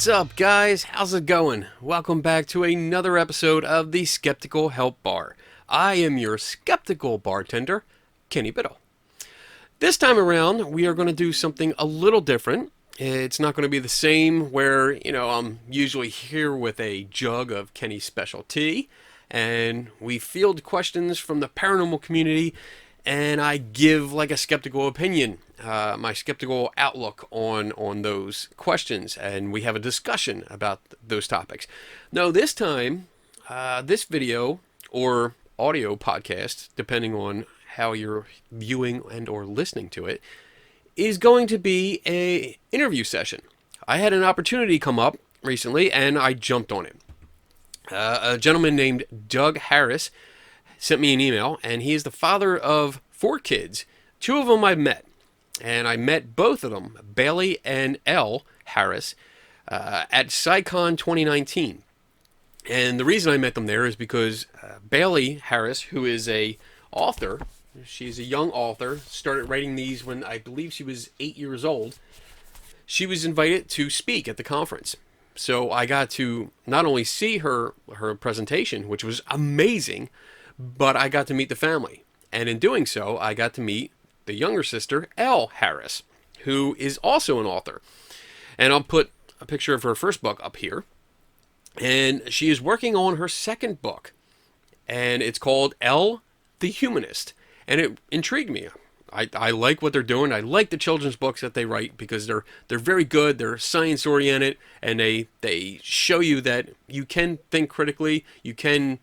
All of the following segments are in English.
What's up, guys? How's it going? Welcome back to another episode of the Skeptical Help Bar. I am your skeptical bartender, Kenny Biddle. This time around, we are going to do something a little different. It's not going to be the same where, I'm usually here with a jug of Kenny's special tea, and we field questions from the paranormal community, and I give like a skeptical opinion, my skeptical outlook on those questions, and we have a discussion about those topics. No, this time, this video or audio podcast, depending on how you're viewing and or listening to it, is going to be a interview session. I had an opportunity come up recently, and I jumped on it. A gentleman named Doug Harris sent me an email, and he is the father of 4 kids. 2 of them I've met, and I met both of them, Bailey and Elle Harris, at SciCon 2019. And the reason I met them there is because Bailey Harris, who is a author, she's a young author, started writing these when I believe she was 8 years old. She was invited to speak at the conference. So I got to not only see her presentation, which was amazing, but I got to meet the family. And in doing so, I got to meet the younger sister, Elle Harris, who is also an author. And I'll put a picture of her first book up here. And she is working on her second book. And it's called Elle the Humanist. And it intrigued me. I like what they're doing. I like the children's books that they write because they're very good. They're science oriented, and they show you that you can think critically. You can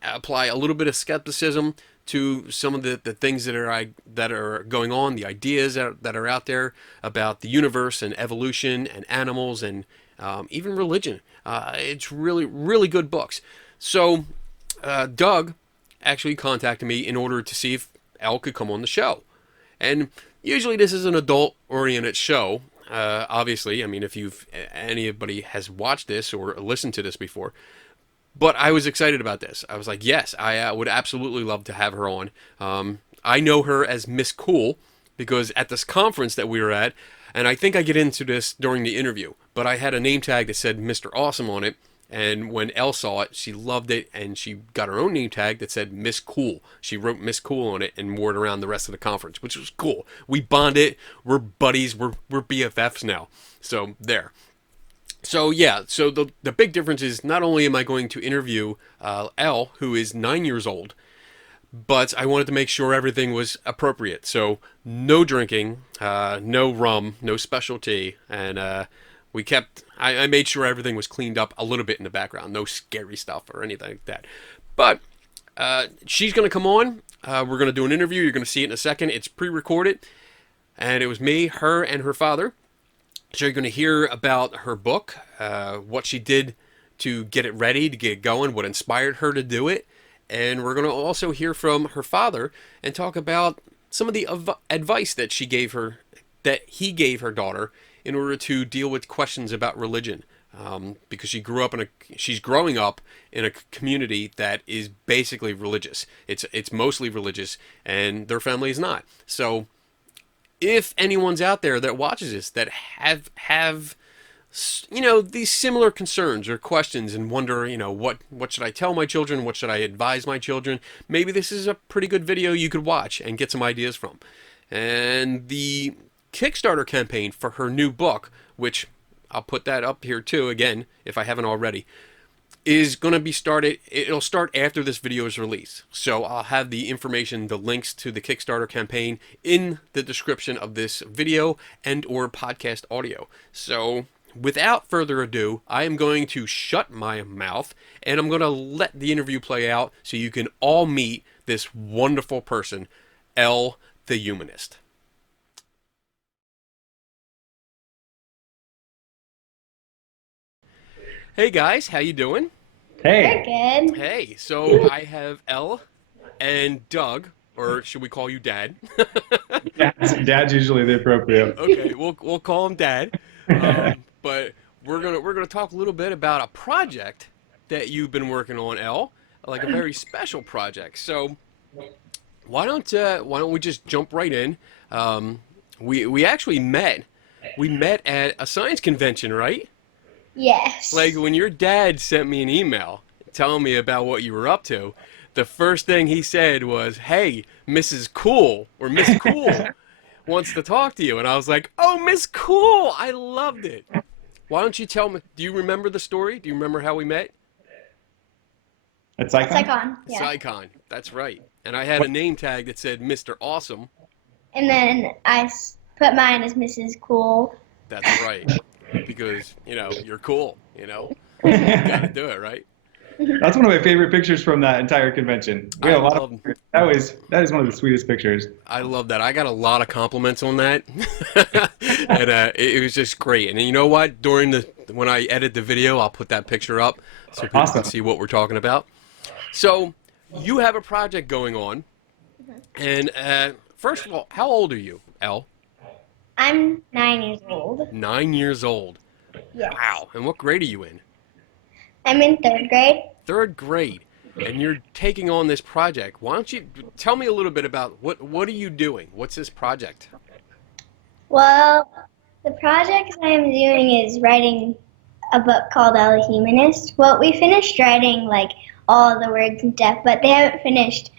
apply a little bit of skepticism to some of the things that are going on, the ideas that are out there about the universe and evolution and animals and even religion. It's really, really good books. So Doug actually contacted me in order to see if Elle could come on the show. And usually this is an adult-oriented show. Obviously, I mean, if anybody has watched this or listened to this before. But I was excited about this. I was like, yes, I would absolutely love to have her on. I know her as Miss Cool because at this conference that we were at, and I think I get into this during the interview, but I had a name tag that said Mr. Awesome on it. And when Elle saw it, she loved it, and she got her own name tag that said Miss Cool. She wrote Miss Cool on it and wore it around the rest of the conference, which was cool. We bonded. We're buddies. We're BFFs now. So there. So yeah, so the big difference is not only am I going to interview Elle, who is 9 years old, but I wanted to make sure everything was appropriate. So no drinking, no rum, no specialty, and I made sure everything was cleaned up a little bit in the background. No scary stuff or anything like that. But she's going to come on. We're going to do an interview. You're going to see it in a second. It's pre-recorded. And it was me, her, and her father. So you're going to hear about her book, what she did to get it ready, to get it going, what inspired her to do it. And we're going to also hear from her father and talk about some of the advice that he gave her daughter in order to deal with questions about religion, because she's growing up in a community that is basically religious. It's mostly religious, and their family is not. So, if anyone's out there that watches this that have these similar concerns or questions and wonder, what should I tell my children? What should I advise my children? Maybe this is a pretty good video you could watch and get some ideas from. And the Kickstarter campaign for her new book, which I'll put that up here too, again, if I haven't already, is going to be started. It'll start after this video is released. So I'll have the information, the links to the Kickstarter campaign in the description of this video and or podcast audio. So without further ado, I am going to shut my mouth and I'm going to let the interview play out so you can all meet this wonderful person, Elle the Humanist. Hey guys, how you doing? Hey. We're good. Hey, so I have Elle and Doug, or should we call you Dad? Dad's usually the appropriate. Okay, we'll call him Dad. But we're gonna talk a little bit about a project that you've been working on, Elle, like a very special project. So why don't we just jump right in? We actually met. We met at a science convention, right? Like Yes. when your dad sent me an email telling me about what you were up to, the first thing he said was, "Hey, Mrs. Cool or Miss Cool wants to talk to you." And I was like, "Oh, Miss Cool." I loved it. Why don't you tell me, do you remember the story? Do you remember how we met? It's It's like icon? on, yeah. Psycon. That's right. And I had a name tag that said Mr. Awesome. And then put mine as Mrs. Cool. That's right. Because, you're cool, Got to do it, right? That's one of my favorite pictures from that entire convention. We I had a lot of love that is one of the sweetest pictures. I love that. I got a lot of compliments on that, and it was just great. And you know what? When I edit the video, I'll put that picture up so people can Awesome. see what we're talking about. So you have a project going on, and first of all, how old are you, Elle? I'm 9 years old. 9 years old. Yes. Wow. And what grade are you in? I'm in third grade. Third grade. And you're taking on this project. Why don't you tell me a little bit about what are you doing? What's this project? Well, the project I'm doing is writing a book called Elle the Humanist. Well, we finished writing like all of the words and stuff, but they haven't finished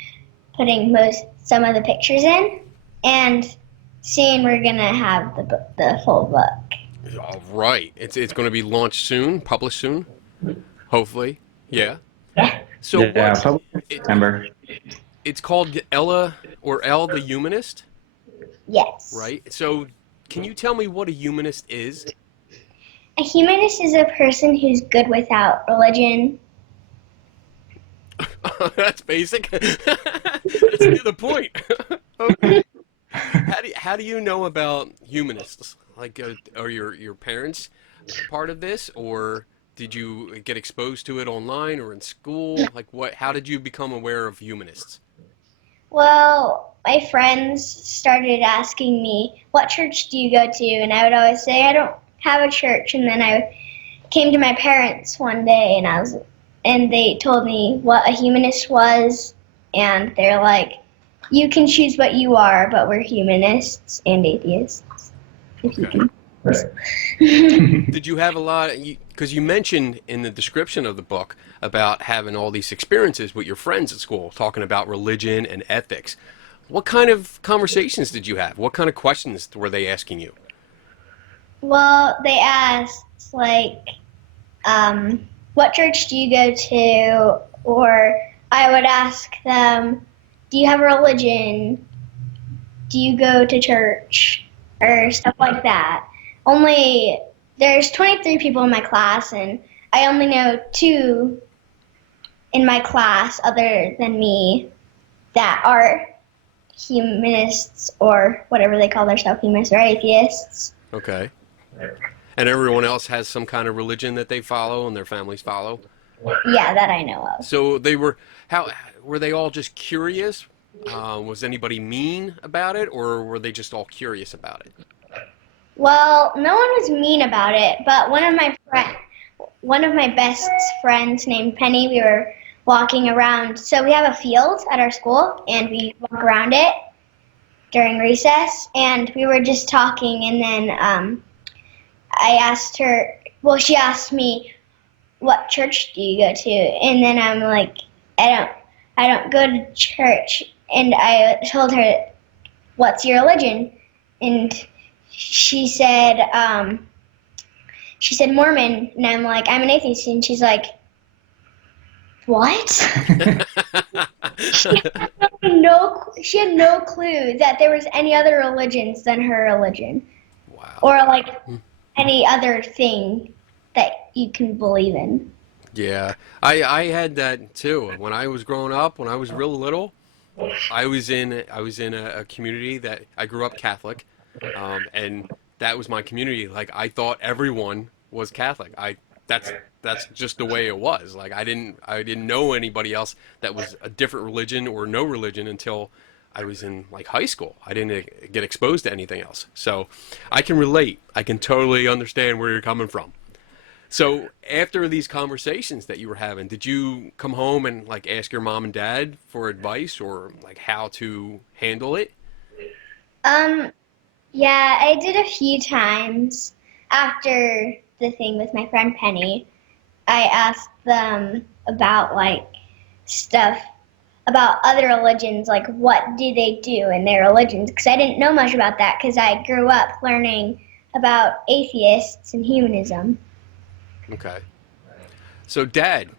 putting some of the pictures in. And soon we're gonna have the full book. All right. It's going to be launched soon, published soon, hopefully. Yeah. Yeah. So Yeah, what published in it September. it's called Ella or Elle the Humanist, Yes. right? So can you tell me what a humanist is? A humanist is a person who's good without religion. That's basic. That's near the point. Okay. How do you know about humanists? Like, are your parents part of this, or did you get exposed to it online or in school? Like, what? How did you become aware of humanists? Well, my friends started asking me, "What church do you go to?" And I would always say, "I don't have a church." And then I came to my parents one day, and they told me what a humanist was, and they're like, "You can choose what you are, but we're humanists and atheists." If you Okay. can. Did you have a lot? Because you mentioned in the description of the book about having all these experiences with your friends at school, talking about religion and ethics. What kind of conversations did you have? What kind of questions were they asking you? Well, they asked like, "What church do you go to?" Or I would ask them, "Do you have a religion? Do you go to church?" Or stuff like that. Only there's 23 people in my class, and I only know two in my class other than me that are humanists or whatever they call themselves, humanists or atheists. Okay. And everyone else has some kind of religion that they follow and their families follow. Yeah, that I know of. So they were how were they all just curious? Was anybody mean about it, or were they just all curious about it? Well, no one was mean about it, but one of my best friends named Penny, we were walking around. So we have a field at our school, and we walk around it during recess, and we were just talking, and then I asked her, well, she asked me, "What church do you go to?" And then I'm like, I don't go to church. And I told her, "What's your religion?" And she said, Mormon. And I'm like, "I'm an atheist." And she's like, "What?" She had no clue that there was any other religions than her religion, Wow. or like any other thing that you can believe in. Yeah, I had that too. When I was growing up, when I was real little, I was in a community that I grew up Catholic, and that was my community. Like I thought everyone was Catholic. That's just the way it was. Like I didn't know anybody else that was a different religion or no religion until I was in like high school. I didn't get exposed to anything else. So I can relate. I can totally understand where you're coming from. So after these conversations that you were having, did you come home and like ask your mom and dad for advice or like how to handle it? Um, yeah, I did a few times after the thing with my friend Penny. I asked them about like stuff about other religions, like what do they do in their religions? Because I didn't know much about that because I grew up learning about atheists and humanism. Okay. So, Dad,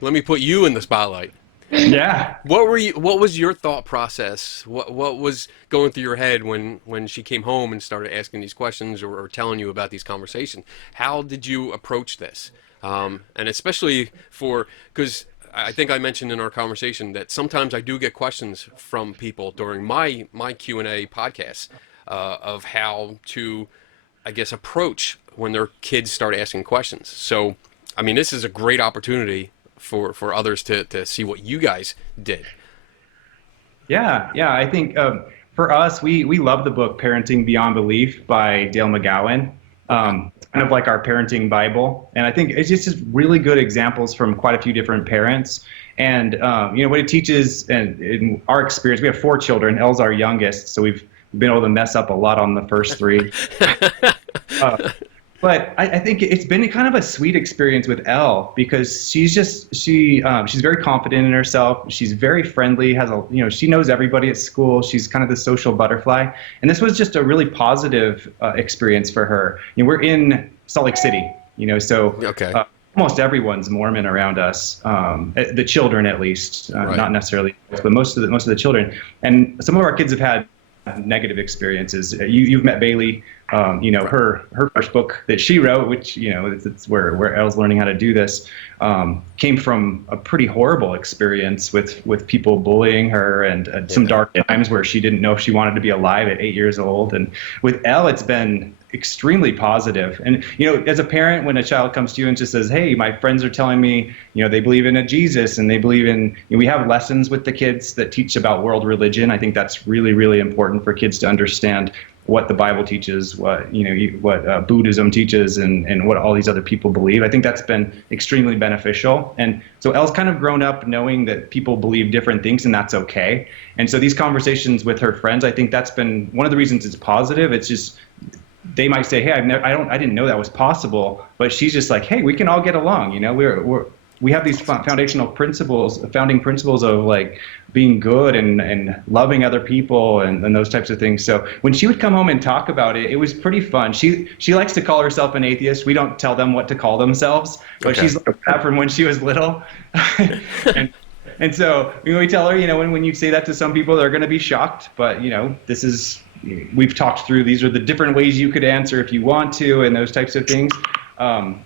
let me put you in the spotlight. Yeah. What was your thought process? What was going through your head when she came home and started asking these questions or telling you about these conversations? How did you approach this? And especially because I think I mentioned in our conversation that sometimes I do get questions from people during my Q&A podcasts of how to, I guess, approach when their kids start asking questions. So, I mean, this is a great opportunity for others to see what you guys did. Yeah. I think for us, we love the book Parenting Beyond Belief by Dale McGowan. Okay. It's kind of like our parenting Bible. And I think it's just really good examples from quite a few different parents. And, what it teaches, and in our experience, we have 4 children. Elle's our youngest, so we've been able to mess up a lot on the first 3. But I think it's been kind of a sweet experience with Elle because she's very confident in herself. She's very friendly. She knows everybody at school. She's kind of the social butterfly, and this was just a really positive experience for her. We're in Salt Lake City, so Okay. Almost everyone's Mormon around us. The children, at least, Right. not necessarily, but most of the children. And some of our kids have had negative experiences. You've met Bailey. Her first book that she wrote, which it's where Elle's learning how to do this, came from a pretty horrible experience with people bullying her and some dark times where she didn't know if she wanted to be alive at 8 years old. And with Elle, it's been extremely positive. And as a parent, when a child comes to you and just says, "Hey, my friends are telling me, they believe in a Jesus and they believe in," we have lessons with the kids that teach about world religion. I think that's really, really important for kids to understand what the Bible teaches, what Buddhism teaches, and what all these other people believe. I think that's been extremely beneficial. And so Elle's kind of grown up knowing that people believe different things, and that's okay. And so these conversations with her friends, I think that's been one of the reasons it's positive. It's just they might say, "Hey, I didn't know that was possible," but she's just like, "Hey, we can all get along." We have these founding principles of like being good and loving other people and those types of things. So when she would come home and talk about it, it was pretty fun. She likes to call herself an atheist. We don't tell them what to call themselves, but Okay. she's like that from when she was little. and so we tell her, when you say that to some people, they're going to be shocked. But we've talked through, these are the different ways you could answer if you want to, and those types of things.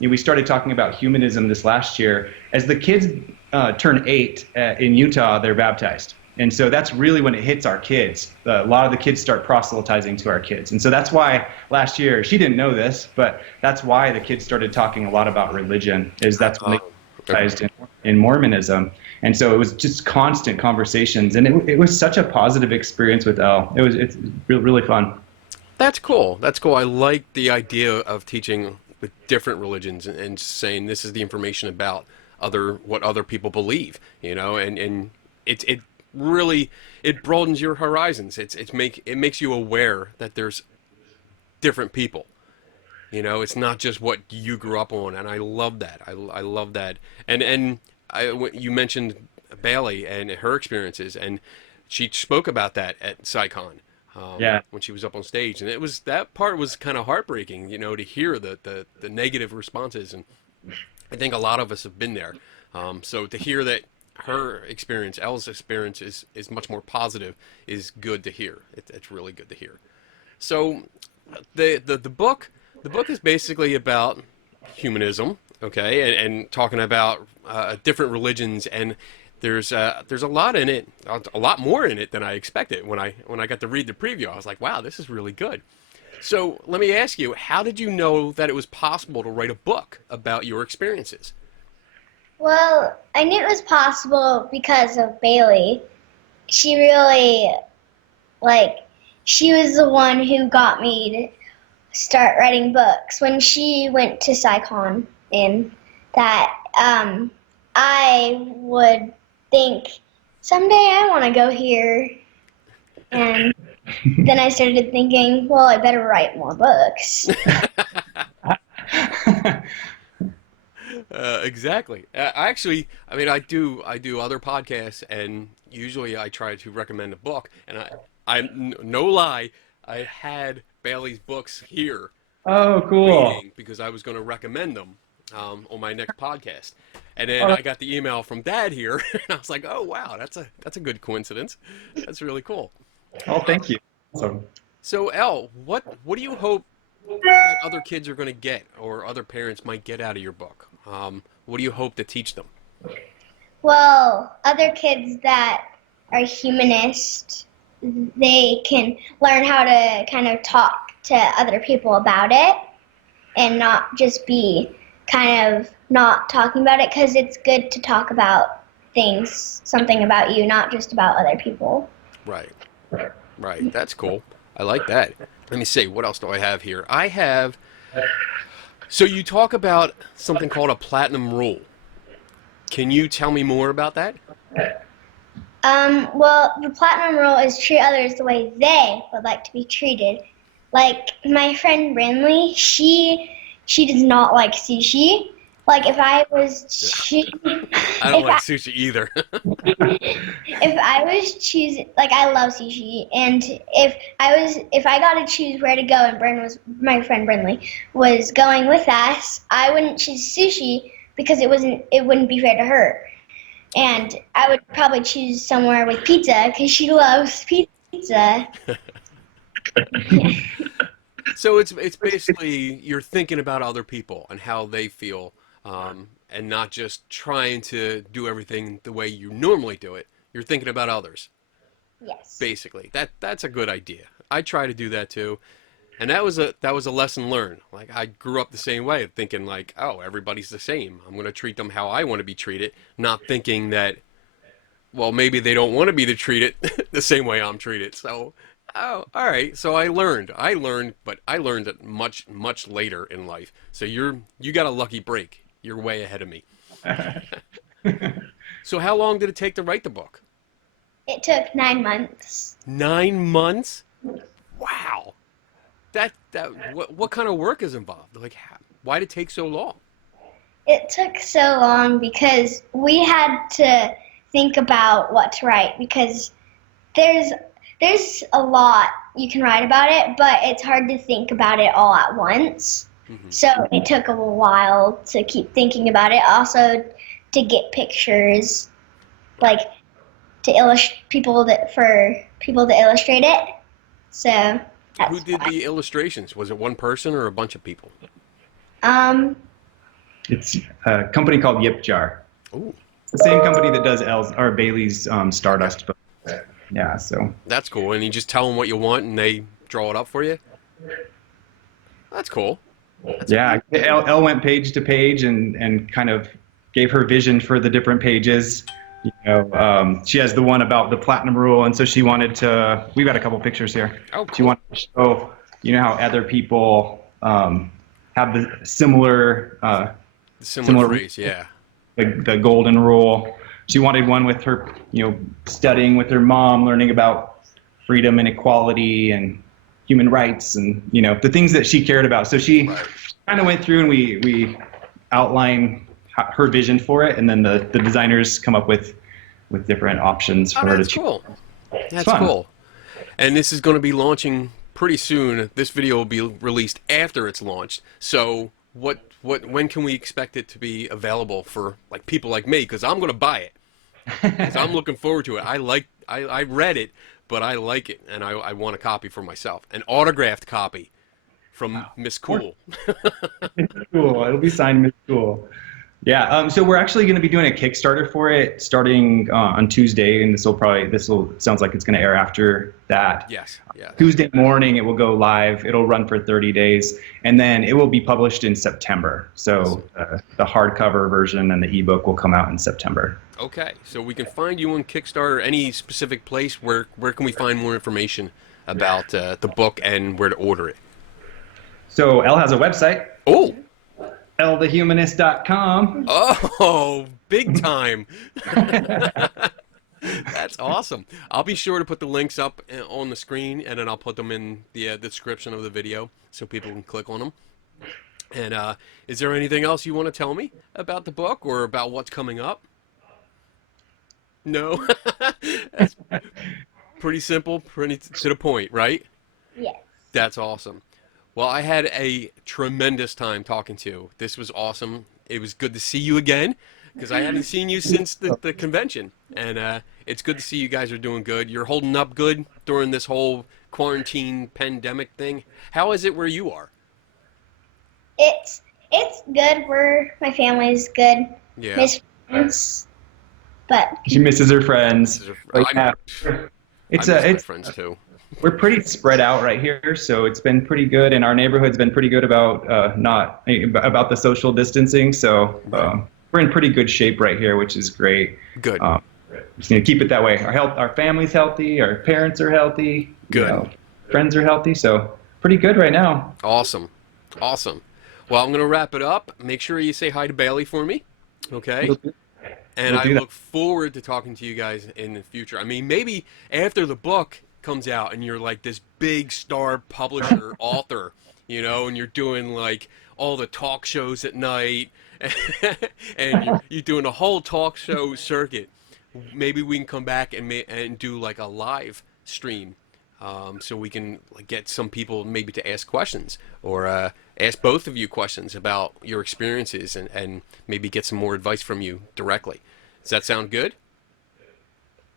We started talking about humanism this last year. As the kids turn 8 in Utah, they're baptized. And so that's really when it hits our kids. A lot of the kids start proselytizing to our kids. And so that's why last year, she didn't know this, but that's why the kids started talking a lot about religion, that's when they baptized in Mormonism. And so it was just constant conversations. And it was such a positive experience with Elle. It's really fun. That's cool. I like the idea of teaching with different religions and saying this is the information about what other people believe, and it really broadens your horizons. It makes you aware that there's different people. It's not just what you grew up on, and I love that. I love that. And you mentioned Bailey and her experiences, and she spoke about that at SciCon. When she was up on stage, and that part was kind of heartbreaking, to hear the negative responses, and I think a lot of us have been there. So to hear that Elle's experience is much more positive is good to hear. It's really good to hear. So the book is basically about humanism, okay, and talking about different religions, and there's a lot in it, a lot more in it than I expected. When I got to read the preview, I was like, wow, this is really good. So let me ask you, how did you know that it was possible to write a book about your experiences? Well, I knew it was possible because of Bailey. She really, she was the one who got me to start writing books. When she went to SciCon, in that, I would think, someday I want to go here. And then I started thinking, well, I better write more books. Exactly. I mean, I do other podcasts, and usually I try to recommend a book. And no lie, I had Bailey's books here Oh, cool. waiting because I was going to recommend them on my next podcast. And then Oh, I got the email from Dad here, and I was like, "Oh wow, that's a good coincidence. That's really cool." oh, thank you. Awesome. So, Elle, what do you hope that other kids are going to get, or other parents might get out of your book? What do you hope to teach them? Well, other kids that are humanist, they can learn how to kind of talk to other people about it and not just be kind of not talking about it, because it's good to talk about things, something about you, not just about other people. Right, right. That's cool. I like that. Let me see. What else do I have here? I have. So you talk about something called a platinum rule. Can you tell me more about that? Well, the platinum rule is treat others the way they would like to be treated. Like my friend Brinley, she does not like sushi. Like if I was I don't if like sushi either. if I was choosing, like I love sushi, and if I got to choose where to go, and my friend Brinley was going with us, I wouldn't choose sushi because it wouldn't be fair to her. And I would probably choose somewhere with pizza because she loves pizza. So it's basically you're thinking about other people and how they feel, and not just trying to do everything the way you normally do it. You're thinking about others. Yes. Basically, that's a good idea. I try to do that too, and that was a lesson learned. Like I grew up the same way, thinking like, oh, everybody's the same. I'm going to treat them how I want to be treated, not thinking that, well, maybe they don't want to be treated the same way I'm treated. So, oh, all right. So I learned, but I learned it much later in life. So you got a lucky break. You're way ahead of me. So how long did it take to write the book? It took 9 months. 9 months? Wow. That what kind of work is involved? Like, why did it take so long? It took so long because we had to think about what to write, because there's a lot you can write about it, but it's hard to think about it all at once. Hmm. So it took a while to keep thinking about it. Also, to get pictures, like to for people to illustrate it. So Who that's did why. the illustrations? Was it one person or a bunch of people? Um, It's a company called Yip Jar. Oh, It's the same company that does Bailey's Stardust book. Yeah, so that's cool. And you just tell them what you want, and they draw it up for you. That's cool. yeah, Elle went page to page and kind of gave her vision for the different pages. You know, she has the one about the platinum rule, and so she wanted to. We've got a couple pictures here. Oh, She cool. wanted to show, how other people have the Similar similar phrase, yeah. the golden rule. She wanted one with her, studying with her mom, learning about freedom and equality and human rights and, the things that she cared about. So she Right. kind of went through and we outline her vision for it, and then the designers come up with different options Oh, for her to that's choose. cool. That's fun. cool. And this is going to be launching pretty soon. This video will be released after it's launched. So when can we expect it to be available for like people like me? Because I'm going to buy it. Because I'm looking forward to it. I read it, but I like it, and I want a copy for myself. An autographed copy from Miss Cool. Cool. It'll be signed Miss Cool. Yeah. So we're actually going to be doing a Kickstarter for it starting on Tuesday, and this will sounds like it's going to air after that. Yes, yes. Tuesday morning, it will go live. It'll run for 30 days, and then it will be published in September. So the hardcover version and the ebook will come out in September. Okay, so we can find you on Kickstarter. Any specific place where can we find more information about the book and where to order it? So Elle has a website, Oh, ellethehumanist.com. oh, big time! That's awesome. I'll be sure to put the links up on the screen, and then I'll put them in the description of the video so people can click on them. And is there anything else you want to tell me about the book or about what's coming up? No? That's pretty simple, pretty to the point, right? Yes. That's awesome. Well, I had a tremendous time talking to you. This was awesome. It was good to see you again because I haven't seen you since the convention. And it's good to see you guys are doing good. You're holding up good during this whole quarantine pandemic thing. How is it where you are? It's good. My family's good. Yeah. Miss friends, but She misses her friends. But I, yeah, I miss my it's friends too. we're pretty spread out right here, so it's been pretty good, and our neighborhood's been pretty good about not about the social distancing. So Right. we're in pretty good shape right here, which is great. Good. Um, just need to keep it that way. Our family's healthy, our parents are healthy, Good. friends are healthy, so pretty good right now. Awesome. Awesome. Well, I'm going to wrap it up. Make sure you say hi to Bailey for me. Okay? We'll do And we'll I do that. look forward to talking to you guys in the future. I mean, maybe after the book comes out and you're like this big star publisher, author, and you're doing like all the talk shows at night and you're doing a whole talk show circuit. Maybe we can come back and do like a live stream, so we can like get some people maybe to ask questions or ask both of you questions about your experiences and maybe get some more advice from you directly. Does that sound good?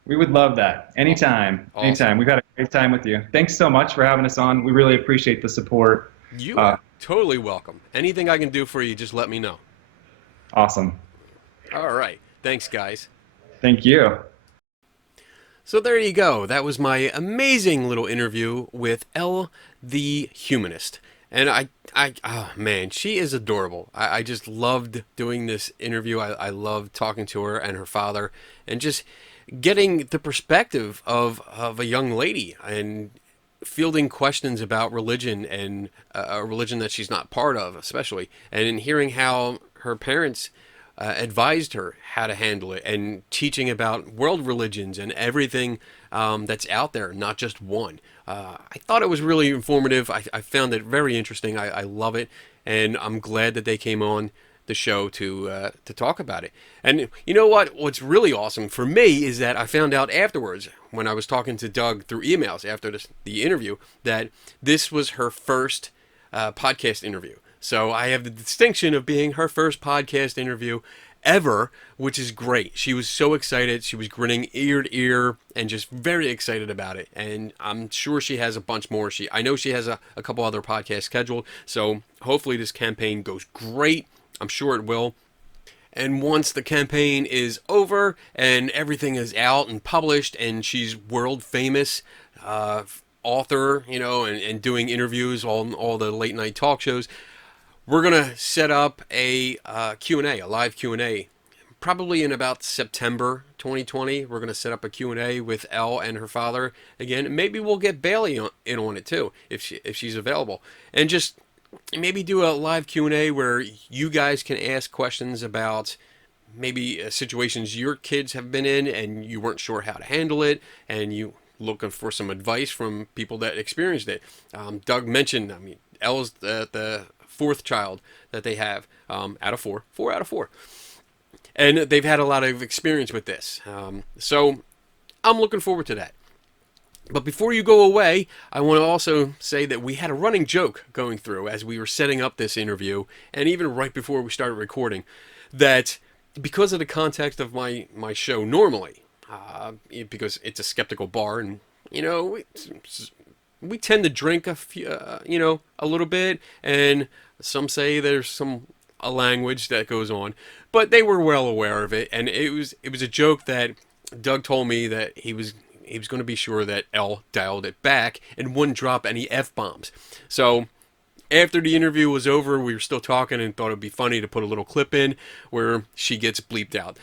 We would love that. Anytime. Awesome. Anytime. We've had a great time with you. Thanks so much for having us on. We really appreciate the support. You are totally welcome. Anything I can do for you, just let me know. Awesome. All right. Thanks, guys. Thank you. So there you go. That was my amazing little interview with Elle the Humanist. And oh man, she is adorable. I just loved doing this interview. I loved talking to her and her father and just getting the perspective of a young lady and fielding questions about religion and a religion that she's not part of, especially, and in hearing how her parents advised her how to handle it and teaching about world religions and everything that's out there, not just one. I thought it was really informative. I found it very interesting. I love it, and I'm glad that they came on the show to talk about it. And you know what? What's really awesome for me is that I found out afterwards when I was talking to Doug through emails after the interview that this was her first podcast interview. So I have the distinction of being her first podcast interview ever, which is great. She was so excited. She was grinning ear to ear and just very excited about it. And I'm sure she has a bunch more. I know she has a couple other podcasts scheduled. So hopefully this campaign goes great. I'm sure it will. And once the campaign is over and everything is out and published and she's world famous author, and doing interviews on all the late night talk shows, we're going to set up a Q&A, a live Q&A, probably in about September 2020. We're going to set up a Q&A with Elle and her father again. Maybe we'll get Bailey in on it too, if she's available. And just maybe do a live Q&A where you guys can ask questions about maybe situations your kids have been in and you weren't sure how to handle it and you looking for some advice from people that experienced it. Doug mentioned, Elle's the fourth child that they have out of four out of four. And they've had a lot of experience with this. So I'm looking forward to that. But before you go away, I want to also say that we had a running joke going through as we were setting up this interview, and even right before we started recording, that because of the context of my show normally, because it's a skeptical bar, and we tend to drink a little bit, and some say there's a language that goes on, but they were well aware of it, and it was a joke that Doug told me that he was going to be sure that Elle dialed it back and wouldn't drop any F-bombs. So after the interview was over, we were still talking and thought it'd be funny to put a little clip in where she gets bleeped out.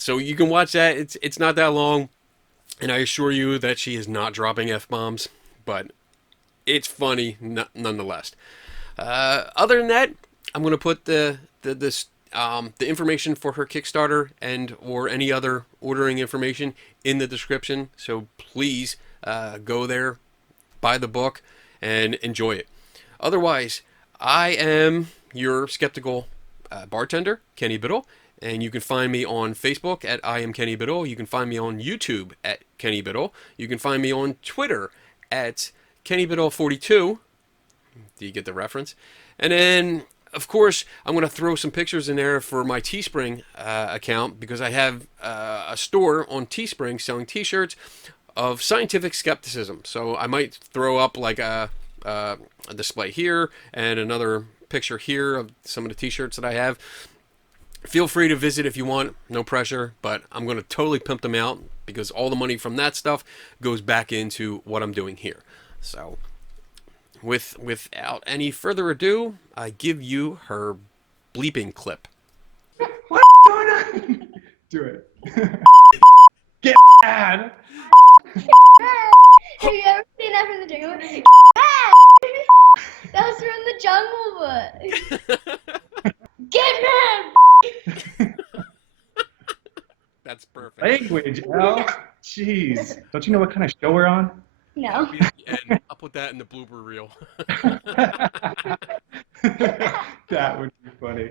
So you can watch that. It's not that long, and I assure you that she is not dropping F-bombs, but it's funny nonetheless. Other than that, I'm going to put the information for her Kickstarter and or any other ordering information in the description. So please go there, buy the book, and enjoy it. Otherwise, I am your skeptical bartender, Kenny Biddle. And you can find me on Facebook at I am Kenny Biddle. You can find me on YouTube at Kenny Biddle. You can find me on Twitter at Kenny Biddle 42. Do you get the reference? And then, of course, I'm going to throw some pictures in there for my Teespring account, because I have a store on Teespring selling T-shirts of scientific skepticism. So I might throw up like a display here and another picture here of some of the T-shirts that I have. Feel free to visit if you want, no pressure, but I'm going to totally pimp them out, because all the money from that stuff goes back into what I'm doing here. So without any further ado, I give you her bleeping clip. What's going on? Do it. Get mad. Have you ever seen that from the jungle? That was from the Jungle Book. Get mad. That's perfect. Language, Elle. Jeez. Don't you know what kind of show we're on? No. And I'll put that in the blooper reel. That would be funny.